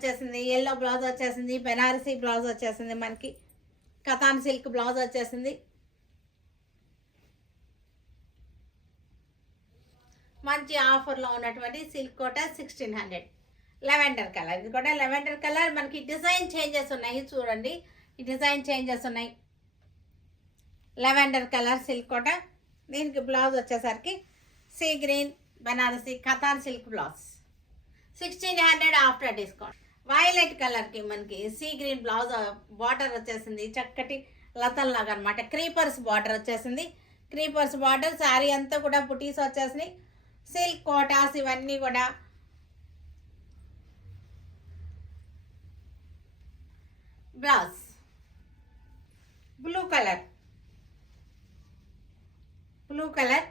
వచ్చేసింది, yellow blouse వచ్చేసింది, Banarasi blouse వచ్చేసింది, మనకి కథాన్ సిల్క్ బ్లౌజ్ వచ్చేసింది. మంచి ఆఫర్లో ఉన్నటువంటి సిల్క్ కోట 1600. లెవెండర్ కలర్, ఇది కూడా లెవెండర్ కలర్. మనకి డిజైన్ చేంజెస్ ఉన్నాయి చూడండి, ఈ డిజైన్ చేంజెస్ ఉన్నాయి. Lavender colour silk Kota. దీనికి బ్లౌజ్ వచ్చేసరికి sea green Banarasi katan silk blouse 1600 after discount. Violet కలర్కి మనకి సీ గ్రీన్ బ్లౌజ్ బార్డర్ వచ్చేసింది, చక్కటి లతల్లాగా అనమాట. క్రీపర్స్ బార్డర్ వచ్చేసింది, క్రీపర్స్ బార్డర్. శారీ అంతా కూడా బుటీస్ వచ్చేసినాయి. సిల్క్ కోటాస్ ఇవన్నీ కూడా. Blouse blue colour, blue colour